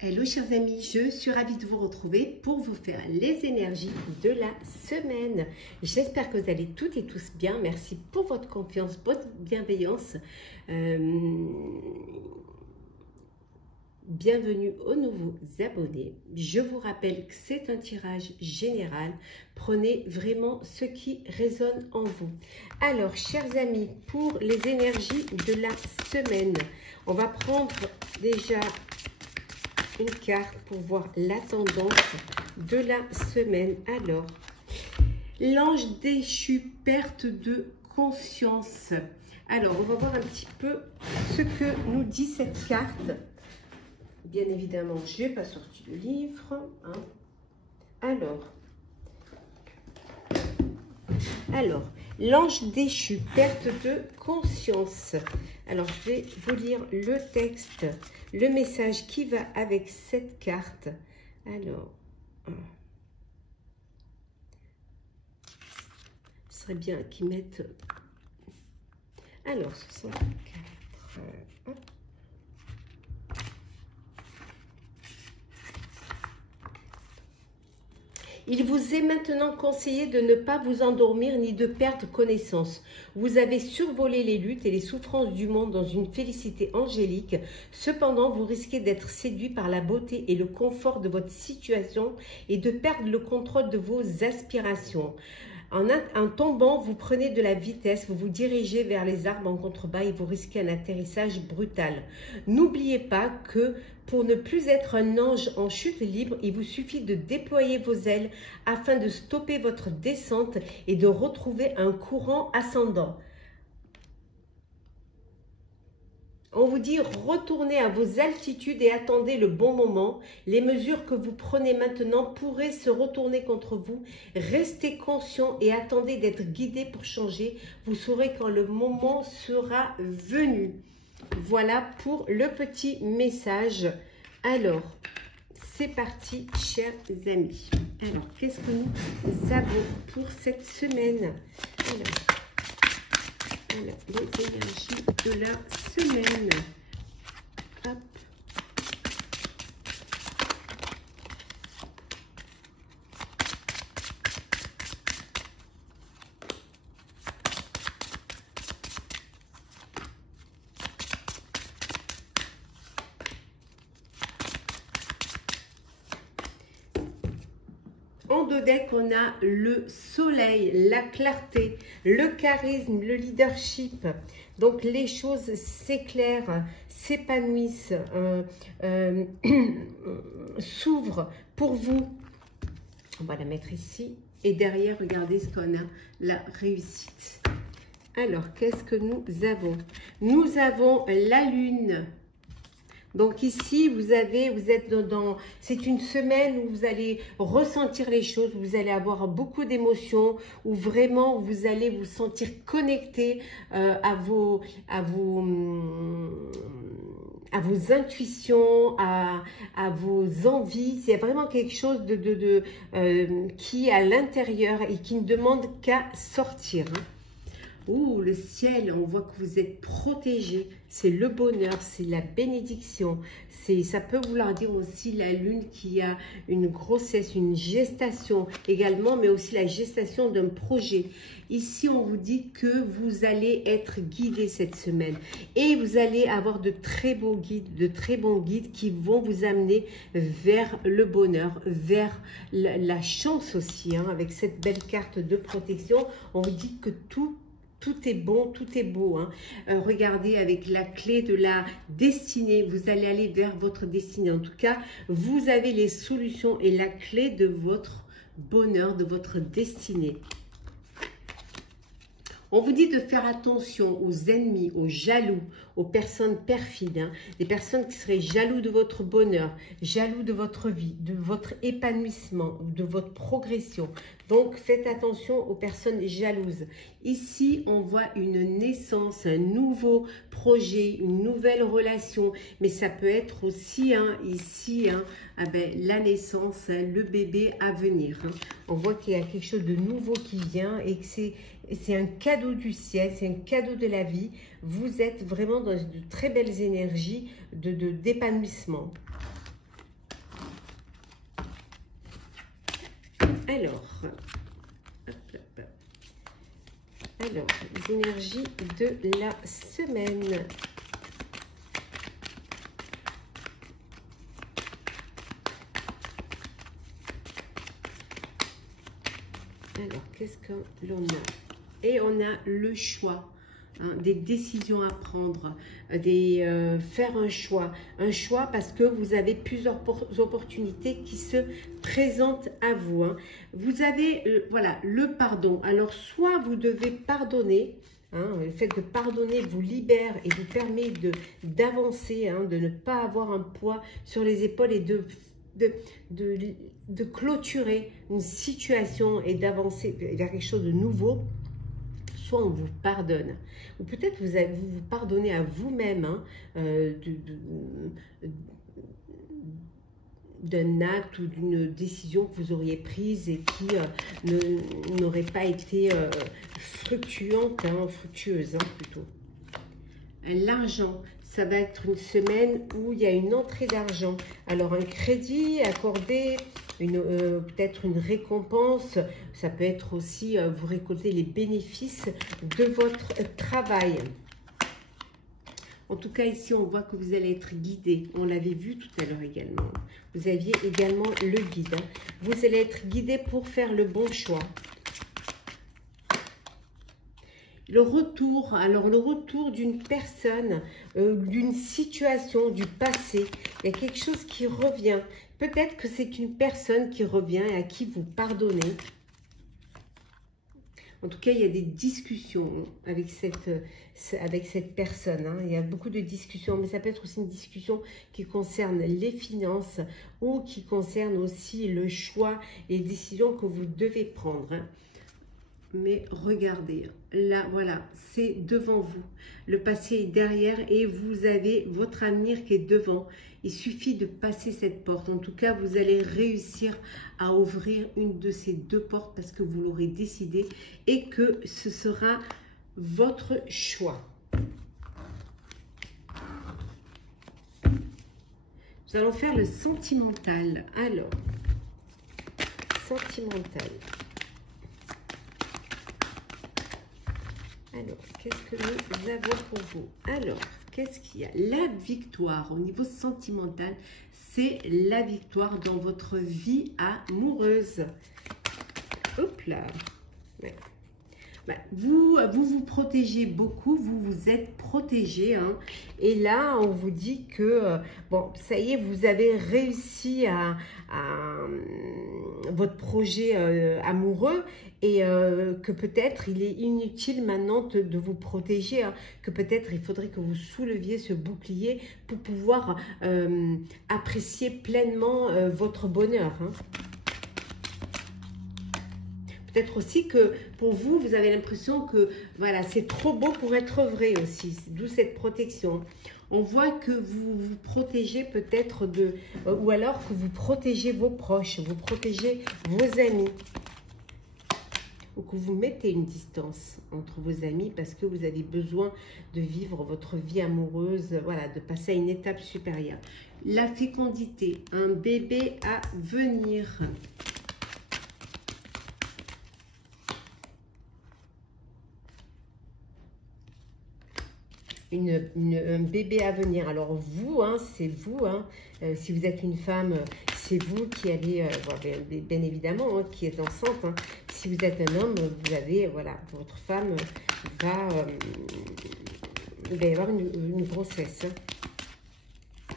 Hello chers amis, je suis ravie de vous retrouver pour vous faire les énergies de la semaine. J'espère que vous allez toutes et tous bien. Merci pour votre confiance, votre bienveillance. Bienvenue aux nouveaux abonnés. Je vous rappelle que c'est un tirage général. Prenez vraiment ce qui résonne en vous. Alors, chers amis, pour les énergies de la semaine, on va prendre déjà une carte pour voir la tendance de la semaine. Alors, l'ange déchu, perte de conscience. Alors, on va voir un petit peu ce que nous dit cette carte. Bien évidemment, je n'ai pas sorti le livre. Alors, l'ange déchu, perte de conscience. Alors, je vais vous lire le texte, le message qui va avec cette carte. Alors, ce serait bien qu'ils mettent... Alors, 64... Il vous est maintenant conseillé de ne pas vous endormir ni de perdre connaissance. Vous avez survolé les luttes et les souffrances du monde dans une félicité angélique. Cependant, vous risquez d'être séduit par la beauté et le confort de votre situation et de perdre le contrôle de vos aspirations. En tombant, vous prenez de la vitesse, vous vous dirigez vers les arbres en contrebas et vous risquez un atterrissage brutal. N'oubliez pas que pour ne plus être un ange en chute libre, il vous suffit de déployer vos ailes afin de stopper votre descente et de retrouver un courant ascendant. On vous dit retournez à vos altitudes et attendez le bon moment. Les mesures que vous prenez maintenant pourraient se retourner contre vous. Restez conscient et attendez d'être guidé pour changer. Vous saurez quand le moment sera venu. Voilà pour le petit message. Alors, c'est parti, chers amis. Alors, qu'est-ce que nous avons pour cette semaine? Alors, les énergies de la semaine. Hop. En deux decks, on a le soleil, la clarté, le charisme, le leadership. Donc, les choses s'éclairent, s'épanouissent, s'ouvrent pour vous. On va la mettre ici. Et derrière, regardez ce qu'on a, la réussite. Alors, qu'est-ce que nous avons? Nous avons la lune. Donc ici, c'est une semaine où vous allez ressentir les choses, où vous allez avoir beaucoup d'émotions, où vraiment vous allez vous sentir connecté à vos intuitions, à vos envies. C'est vraiment quelque chose qui est à l'intérieur et qui ne demande qu'à sortir. Ouh, le ciel, on voit que vous êtes protégé. C'est le bonheur, c'est la bénédiction. Ça peut vouloir dire aussi la lune qui a une grossesse, une gestation également, mais aussi la gestation d'un projet. Ici, on vous dit que vous allez être guidé cette semaine. Et vous allez avoir de très beaux guides, de très bons guides qui vont vous amener vers le bonheur, vers la chance aussi. Avec cette belle carte de protection, on vous dit que tout est bon, tout est beau. Regardez avec la clé de la destinée, vous allez aller vers votre destinée. En tout cas, vous avez les solutions et la clé de votre bonheur, de votre destinée. On vous dit de faire attention aux ennemis, aux jaloux, aux personnes perfides, des personnes qui seraient jaloux de votre bonheur, jaloux de votre vie, de votre épanouissement, de votre progression. Donc, faites attention aux personnes jalouses. Ici, on voit une naissance, un nouveau projet, une nouvelle relation. Mais ça peut être aussi, la naissance, le bébé à venir. On voit qu'il y a quelque chose de nouveau qui vient et que c'est un cadeau du ciel, c'est un cadeau de la vie. Vous êtes vraiment dans de très belles énergies d'épanouissement. Alors, alors, les énergies de la semaine. Alors, qu'est-ce que l'on a? Et on a le choix, hein, des décisions à prendre, faire un choix parce que vous avez plusieurs opportunités qui se présentent à vous. Hein. Vous avez, voilà, le pardon. Alors, soit vous devez pardonner, hein, le fait de pardonner vous libère et vous permet d'avancer, hein, de ne pas avoir un poids sur les épaules et de clôturer une situation et d'avancer vers quelque chose de nouveau. Soit on vous pardonne, ou peut-être vous vous pardonnez à vous-même, hein, d'un acte ou d'une décision que vous auriez prise et qui n'aurait pas été fructueuse, hein, plutôt. L'argent, ça va être une semaine où il y a une entrée d'argent. Alors un crédit accordé, peut-être une récompense, ça peut être aussi vous récolter les bénéfices de votre travail. En tout cas, ici, on voit que vous allez être guidé. On l'avait vu tout à l'heure également. Vous aviez également le guide. Hein. Vous allez être guidé pour faire le bon choix. Le retour, alors le retour d'une personne, d'une situation du passé. Il y a quelque chose qui revient. Peut-être que c'est une personne qui revient et à qui vous pardonnez. En tout cas, il y a des discussions avec cette personne. Hein. Il y a beaucoup de discussions, mais ça peut être aussi une discussion qui concerne les finances ou qui concerne aussi le choix et les décisions que vous devez prendre. Hein. Mais regardez, là, voilà, c'est devant vous. Le passé est derrière et vous avez votre avenir qui est devant. Il suffit de passer cette porte. En tout cas, vous allez réussir à ouvrir une de ces deux portes parce que vous l'aurez décidé et que ce sera votre choix. Nous allons faire le sentimental. Alors, sentimental. Alors, qu'est-ce que nous avons pour vous? Alors, qu'est-ce qu'il y a? La victoire au niveau sentimental, c'est la victoire dans votre vie amoureuse. Hop là. Ouais. Bah, vous protégez beaucoup, vous vous êtes protégé. Hein. Et là, on vous dit que, bon, ça y est, vous avez réussi à votre projet amoureux et que peut-être il est inutile maintenant de vous protéger, hein, que peut-être il faudrait que vous souleviez ce bouclier pour pouvoir apprécier pleinement votre bonheur. Hein. Peut-être aussi que pour vous, vous avez l'impression que voilà, c'est trop beau pour être vrai aussi, d'où cette protection. On voit que vous vous protégez peut-être ou alors que vous protégez vos proches, vous protégez vos amis. Ou que vous mettez une distance entre vos amis parce que vous avez besoin de vivre votre vie amoureuse, voilà, de passer à une étape supérieure. La fécondité, un bébé à venir. Un bébé à venir. Alors vous, hein, c'est vous, hein, si vous êtes une femme, c'est vous qui allez, bien évidemment, hein, qui êtes enceinte. Hein. Si vous êtes un homme, vous avez, voilà, votre femme il va y avoir une grossesse. Hein.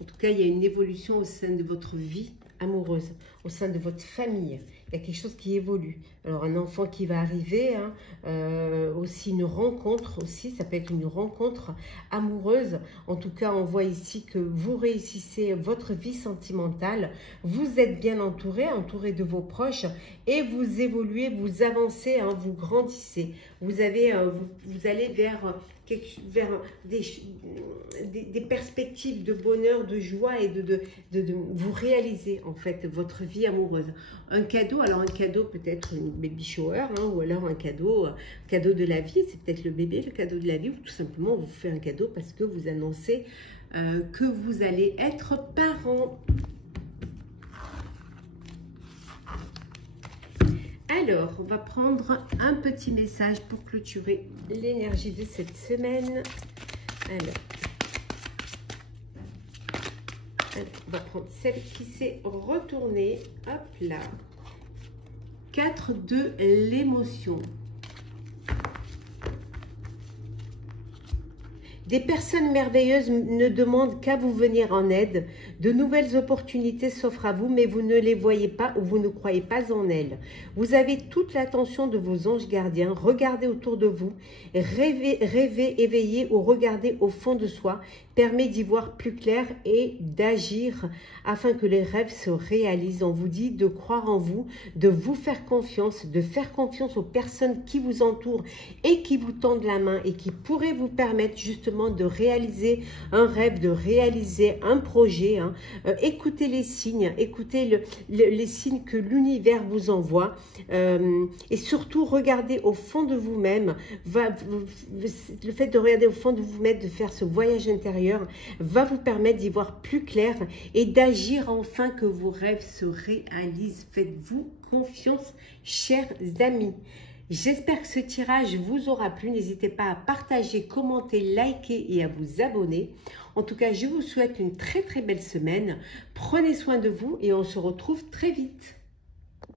En tout cas, il y a une évolution au sein de votre vie amoureuse, au sein de votre famille. Il y a quelque chose qui évolue. Alors, un enfant qui va arriver, hein, aussi une rencontre, aussi, ça peut être une rencontre amoureuse. En tout cas, on voit ici que vous réussissez votre vie sentimentale. Vous êtes bien entouré, entouré de vos proches et vous évoluez, vous avancez, hein, vous grandissez. Vous allez vers des perspectives de bonheur, de joie et de vous réaliser en fait votre vie amoureuse. Un cadeau, alors un cadeau peut-être une baby shower, hein, ou alors un cadeau de la vie, c'est peut-être le bébé, le cadeau de la vie, ou tout simplement vous faites un cadeau parce que vous annoncez que vous allez être parent. Alors, on va prendre un petit message pour clôturer l'énergie de cette semaine. Alors, on va prendre celle qui s'est retournée. Hop là. 4 de l'émotion. Des personnes merveilleuses ne demandent qu'à vous venir en aide. De nouvelles opportunités s'offrent à vous, mais vous ne les voyez pas ou vous ne croyez pas en elles. Vous avez toute l'attention de vos anges gardiens. Regardez autour de vous. Rêvez, éveillez ou regardez au fond de soi permet d'y voir plus clair et d'agir afin que les rêves se réalisent. On vous dit de croire en vous, de vous faire confiance, de faire confiance aux personnes qui vous entourent et qui vous tendent la main et qui pourraient vous permettre justement de réaliser un rêve, de réaliser un projet. Écoutez les signes, écoutez les signes que l'univers vous envoie et surtout regardez au fond de vous-même. Le fait de regarder au fond de vous-même, de faire ce voyage intérieur va vous permettre d'y voir plus clair et d'agir enfin que vos rêves se réalisent. Faites-vous confiance, chers amis. J'espère que ce tirage vous aura plu. N'hésitez pas à partager, commenter, liker et à vous abonner. En tout cas, je vous souhaite une très très belle semaine. Prenez soin de vous et on se retrouve très vite.